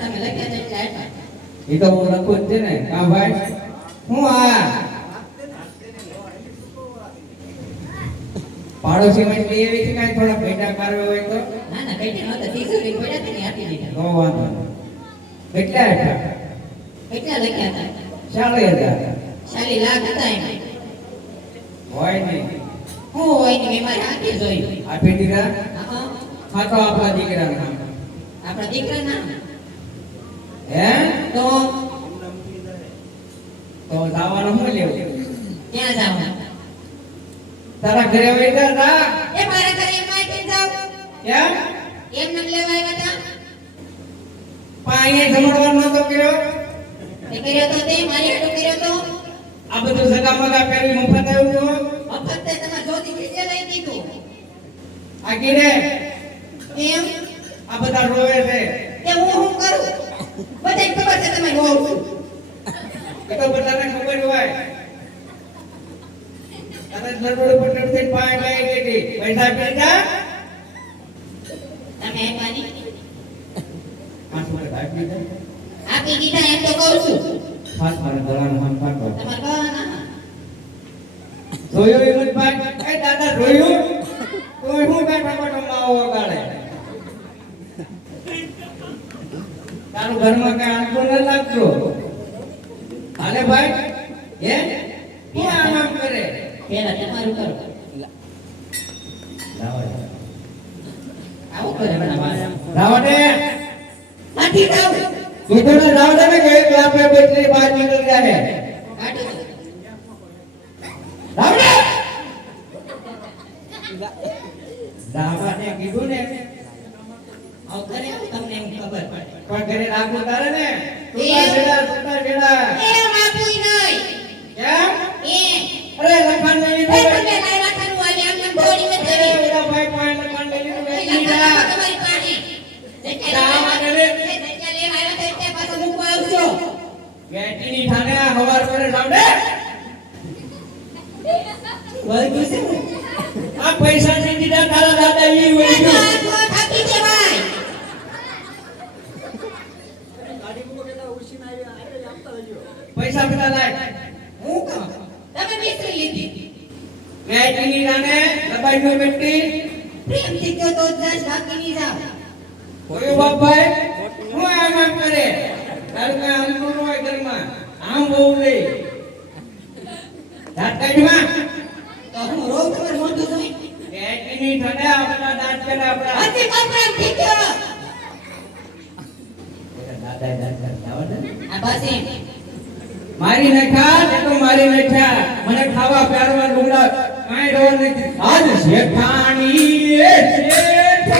તમે લખ્યા છે એટલે આપ્યા. એ તો હું લખું જ છે ને. કા ભાઈ હું આ પાડોશી માં લઈ આવી છે કાઈ થોડા ભેટા પારવે હોય તો? ના ના બેટી નો તો તીસરી પડ્યા છે ને આપી દીધા. તો વાંધો નહીં. કેટલા હતા? કેટલા લખ્યા હતા? 40,000 40 લાખ હતા એમાં. હોય નહીં. હું હોય ને મેં મારી આંખે જોયું. આપી દીધા? હા હા તો આપણા દીકરાના નામ. આપણા દીકરાના હે તો જવાનું શું લેવું? ક્યાં જવાનું? તારા ઘરે વૈતા તા? એ મારા ઘરે એમ આવીને જાવ. કેમ? એમ નમ લેવા આવ્યા હતા. પાણી જમણવાર નતો કર્યો? તે કર્યો તો તે મારી હાટુ કર્યો તો. આ બધું સગામગા પહેરી મફત આવ્યું તો? મફત તે તમાર જોતી ખીચે લઈ દીધું. આ કીને કેમ? આ બધા રોવે છે. કે હું શું કરું? બધાય ખબર છે તમે હોવ છું. એ તો બધાને ખબર હોય. તારે નરડોળ પટડ થી પાણી લાગી ગઈ. પૈસા પીતા? તમે આપાની પાંચ મારે ભાગ દીધા. આપી દીધા એમ તો કહું છું. પાંચ મારે ગળાનું મન પાકો. તમાર ગળાના જોયું એમ જ ભાઈ? એ દાદા જોયું? તો હું બેઠા બેઠો માવો વગાડે. તારું ઘરમાં કઈ આંખો ન લાગતો. હાલે ભાઈ હે હું આરામ કરે. પેલા તમારું કરો. આવું કરે બરાબર. રાવડે નથી જાવ. કીધું ને રાવડે ને કે એક લાપે બેટરી બહાર નીકળ જાય. કાઢો. રાવડે રાવડે કીધું ને આવું કરે તમને એમ ખબર પડે. પણ ઘરે રાખવું તારે ને. એ સુતા ગેડા એ માપુઈ નહીં. કેમ? એ અરે લખાણ લઈ એ લીધું. તમને લાઈ રાખવાનું આલે આમને બોડી ને દેવી. એલા ભાઈ પાસે લખાણ લઈ લીધું. એ વેચી લખાણ જા. તમારી પાસે. જા માટે રે. જગ્યા લેવા આવ્યા તો એટલે પાછો મૂકવા આવજો. વેચીની થાને આ હવાર કરે રાવડે. વળગ્યું છે ને? આ પૈસા થી દીધા તારા દાદા ઈ હોય એ તો ગયો. આખો થાકી જવાય. પૈસા પેલા લાય. હું કહું તમે મિસ્ત્રી લીધી. વેચીની થાને દબાઈ ગયો બેટી. પ્રેમથી કહો તો જ બાકી નહીં જાવ. કોઈ બાપ ભાઈ હું આમ કરે. તારું કઈ આમ ન હોય ઘરમાં. આમ બહુ નહીં. દાંત કાઢમાં. તો હું રોજ તમારે મોઢું જોઈ. વેચીની થાને આ બધા દાંત કરે આપણા. હજી કપડાં ઠીક્યો. દાદા દાંત કરતા આવડે ને? આ બસ એમ. મારી નખા તે તો મારી નખા. મને ખાવા પ્યારવા ડુંગળા કાંઈ રોર નથી. આજ શેઠાણી એ શેઠ